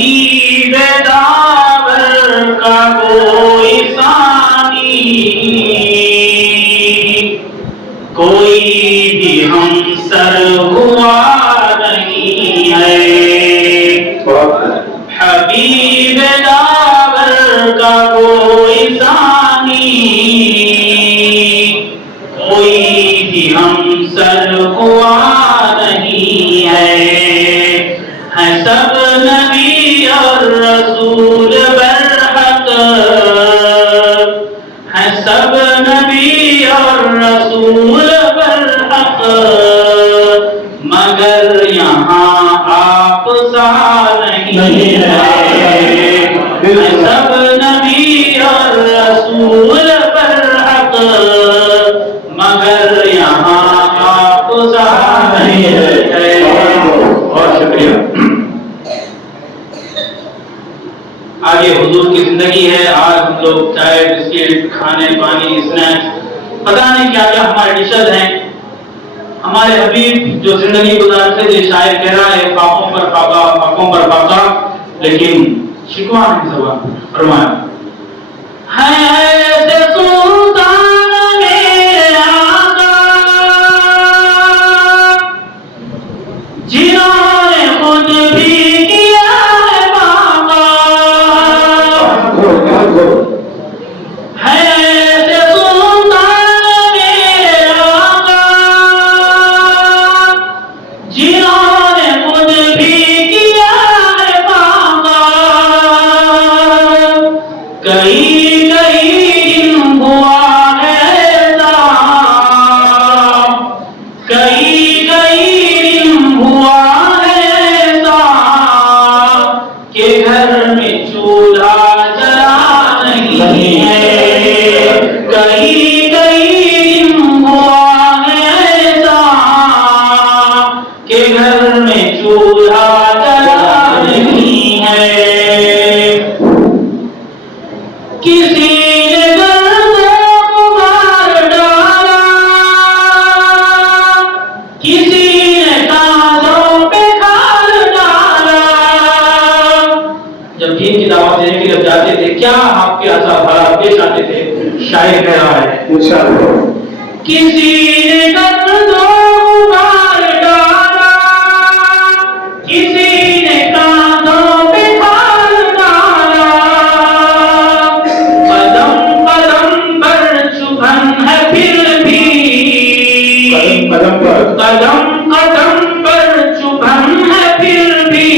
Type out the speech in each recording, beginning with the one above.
حبیب داور کا کوئی ثانی کوئی بھی ہمسر ہوا نہیں ہے حبیب داور کا کوئی ثانی کوئی بھی ہمسر ہوا نہیں ہے سب نبی اور رسول برحق ہیں سب نبی اور رسول برحق مگر یہاں آپ سا نہیں ہے سب نبی اور رسول برحق مگر یہاں آپ سا نہیں ہے بہت شکریہ آگے حضور کی زندگی ہے آج ہم لوگ چائے بسکٹ کھانے پانی اسنیکس پتہ نہیں کیا کیا ہمارے ڈشز ہیں ہمارے حبیب جو زندگی گزارتے تھے شاعر کہہ رہا ہے خاکوں پر خاکہ خاکوں پر خاکہ لیکن شکوہ نہیں زبان فرمایا ہے ایسے سلطان میرے آقا جنہوں نے خود بھی کیا ہے باقا ہے ایسے سلطان میرے آقا جنہوں نے خود بھی کیا ہے باقا کئی کئی دن ہوا ہے کئی کئی دن ہوا ہے کہ گھر میں چولہا جلا نہیں ہے کئی کئی دن ہوا ہے کہ گھر میں چولہا جلا نہیں ہے کسی نے گرد غبار ڈالا کسی نے کاندھوں پہ کھال ڈالا جب دین کی دعوت دینے کے لیے جاتے تھے کیا آپ کے عذاب حالات پیش آتے تھے شاعر کہہ رہا ہے کسی نے گرد غبار ڈالا کسی نے کاندھوں پہ کھال ڈالا قدم قدم پر چبھن ہے پھر بھی قدم قدم پر چبھن ہے پھر بھی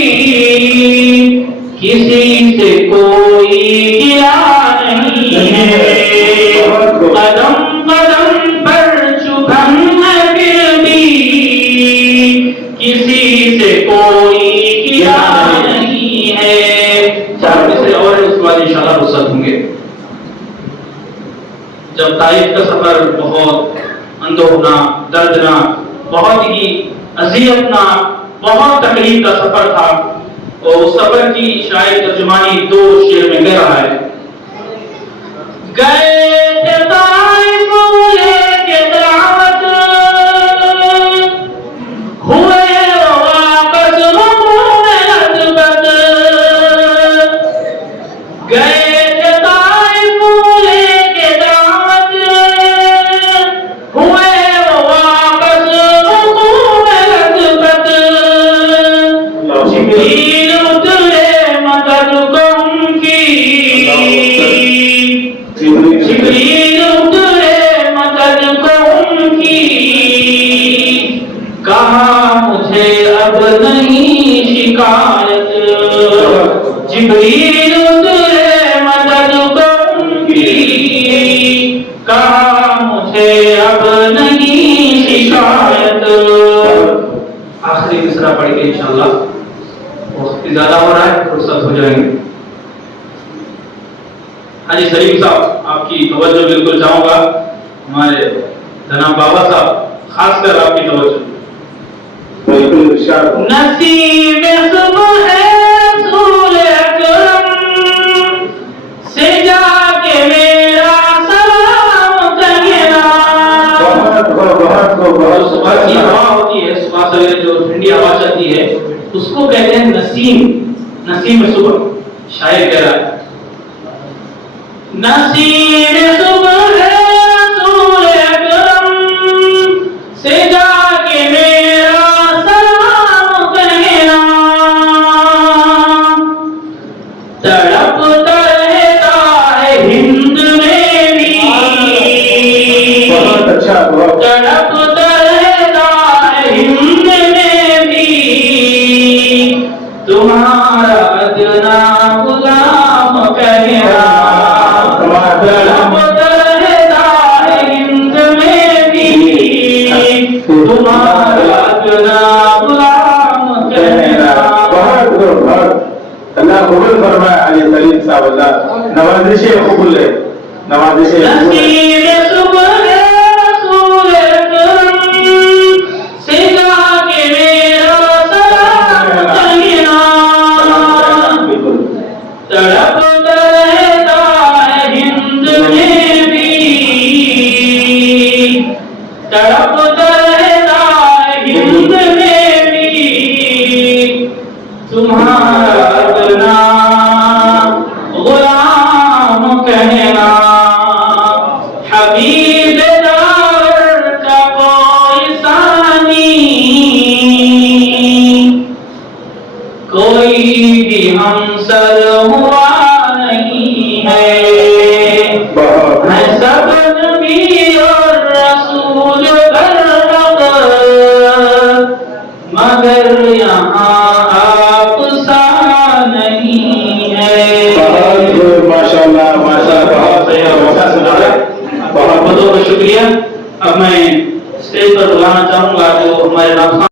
کسی سے کوئی گیا نہیں ہے قدم قدم پر چبھن ہے پھر بھی کسی سے کوئی گیا نہیں ہے چار مصرے اور اس کے بعد انشاءاللہ رخصت ہوں گے جب طائف کا سفر بہت اندوہناک دردناک بہت ہی اذیتناک بہت تکلیف کا سفر تھا تو اس سفر کی شاعر ترجمانی دو شعر میں کہہ رہا ہے گئے تھے طائف لے کے دعوت ہوئے واپس غموں میں رتبت گئے تھے طائف لے کے دعوت ہوئے واپس غموں میں رتبت جبریل اترے مدد کو ان کی جبریل اترے مدد کو ان کی کہا مجھے اب نہیں شکایت جبریل اترے مدد کو ان کی کہا مجھے اب نہیں شکایت آخری مصرع پڑھ کے انشاءاللہ وقت زیادہ ہو رہا ہے فرصت ہو جائیں گے حاجی سلیم صاحب آپ کی توجہ بالکل چاہوں گا ہمارے جناب بابا صاحب خاص کر آپ کی توجہ نصیب صبح ہے رسول اکرم سے جا کے میرا سلام کہنا صبح کی ہوا ہوتی ہے صبح سویرے جو ٹھنڈی ہوا چلتی ہے اس کو کہتے ہیں نسیم نسیم صبح شاعر کہہ رہا ہے نسیم صبح رسول اکرم سے جا کے میرا سلام کہنا تڑپتا رہتا ہے ہند میں بھی تڑپتا رہتا ہے ہند میں بھی تمہارا ادنا غلام کہنا تڑپتا رہتا ہے ہند میں بھی تمہارا ادنا غلام کہنا. اللہ قبول فرمائے علی سلیم صاحب. اللہ نوازش قبول ہے نوازش نسیم صبح رسول اکرم سے جا کے میرا سلام کہنا تڑپتا رہتا ہے ہند میں بھی تڑپتا رہتا ہے ہند میں بھی تمہارا ادنا غلام کہنا حبیب دار کا کوئی ثانی کوئی بھی ہمسر ہوا نہیں ہے میں سب نبی اور رسول برحق مگر یہاں آپ سا نہیں ہے. ماشاء اللہ ماشاء اللہ بہت بہت شکریہ. اب میں اسٹیج پر بلانا چاہوں گا جو ہمارے نام